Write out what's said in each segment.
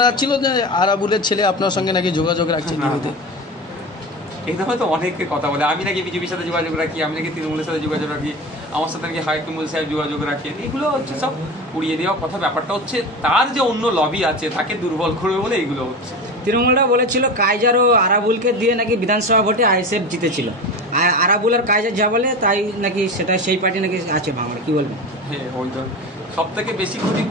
ছিল যে আরাবুলের ছেলে আপনার সঙ্গে নাকি যোগাযোগ রাখছে টিভিতে। এই হয়তো অনেকে কথা বলে আমি নাকি বিজেপির সাথে যোগাযোগ রাখি, আমি নাকি তৃণমূলের সাথে যোগাযোগ রাখি, আমার সাথে নাকি হাইকমল সাহেব যোগাযোগ রাখেন। এগুলো হচ্ছে সব উড়িয়ে দেওয়া কথা। ব্যাপারটা হচ্ছে তার যে অন্য লবি আছে তাকে দুর্বল করবে বলে এইগুলো হচ্ছে। তৃণমূলরা বলেছিল কাইজার ও আরাবুলকে দিয়ে নাকি বিধানসভা ভোটে আইএসএফ জিতেছিল, আর আরাবুল আর কাইজার যা বলে তাই নাকি সেটা সেই পার্টি নাকি আছে বাংলা। কি বলবেন? হ্যাঁ, ওই তো সব থেকে বেশি ক্ষতি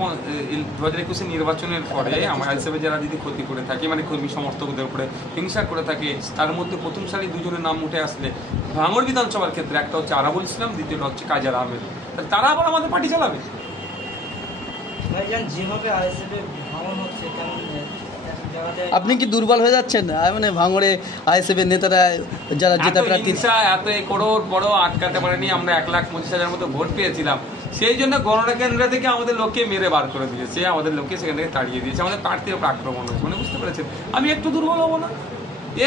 2021 নির্বাচনের পরে আমার হিসেবে যারা যদি ক্ষতি করে থাকে, মানে কর্মী সমর্থকদের উপরে হিংসা করে থাকে, তার মধ্যে প্রথম সারি দুজনের নাম উঠে আসলে ভাঙড় বিধানসভার ক্ষেত্রে একটা হচ্ছে আরাবুল ইসলাম, দ্বিতীয়টা হচ্ছে কাইজার আহমেদ। তারা আবার আমাদের পার্টি চালাবে। আপনি কি দুর্বল হয়ে যাচ্ছেন? মানে ভাঙড়ে আইএসএফ এর নেতারা যারা জেতা প্রার্থী এত করোড় বড় আটকাতে পারেনি। আমরা 1,25,000 মতো ভোট পেয়েছিলাম, সেই জন্য গণনা কেন্দ্র থেকে আমাদের লোককে মেরে বার করে দিয়েছে, আমাদের লোককে সেখান থেকে তাড়িয়ে দিয়েছে, আমাদের প্রার্থীর উপর আক্রমণ হয়েছে। মানে বুঝতে পেরেছেন আমি একটু দুর্বল হবো না,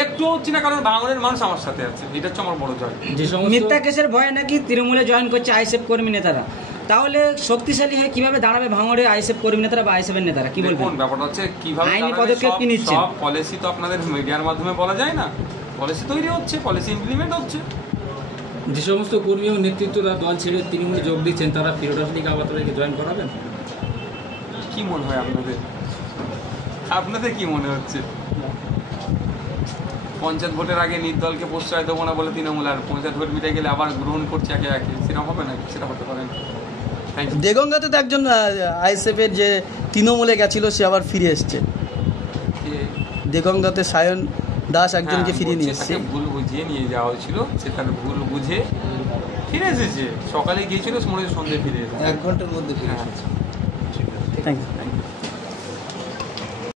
একটু হচ্ছি না, কারণ ভাঙড়ের মানুষ আমার সাথে আছে। এটা হচ্ছে আমার বড় জয়। মিথ্যা কেসের ভয়ে নাকি তৃণমূলে জয়েন করছে আইএসএফ কর্মী নেতারা, তাহলে শক্তিশালী হয়ে কিভাবে দাঁড়াবে ভাঙড়ে আইএসএফ কর্মী নেতারা বা আইএসএফ এর নেতারা? কি বলবেন? ব্যাপারটা হচ্ছে কিভাবে আইনি পদক্ষেপ কি নিচ্ছে? সব পলিসি তো আপনাদের মিডিয়ার মাধ্যমে বলা যায় না। পলিসি তৈরি হচ্ছে, পলিসি ইমপ্লিমেন্ট হচ্ছে। যে সমস্ত কর্মী ও নেতৃত্বরা দল ছেড়ে তৃণমূলে যোগ দিচ্ছেন তারা ফেরত আসলে আবার তাদেরকে জয়েন করাবেন? কি মনে হয় আপনাদের কি মনে হচ্ছে? পঞ্চায়েত ভোটের আগে নির্দলকে প্রশ্রয় দেবো না বলে তৃণমূল, আর পঞ্চায়েত ভোট মিটে গেলে আবার গ্রহণ করছে একে একে, সেটা হবে না? সেটা হতে পারে না। দেগঙ্গাতে তো একজন আইএসএফ এর যে তৃণমূলে গেছিল সে আবার ফিরে এসছে। দেগঙ্গাতে সায়ন দাস একজনকে ফিরিয়ে নিয়ে এসছে। ভুল বুঝিয়ে নিয়ে যাওয়া হয়েছিল, সে তার ভুল বুঝে ফিরে এসেছে। সকালে গিয়েছিল, সন্ধ্যে ফিরে এসেছে, 1 ঘন্টার মধ্যে ফিরে এসেছে। Thank you.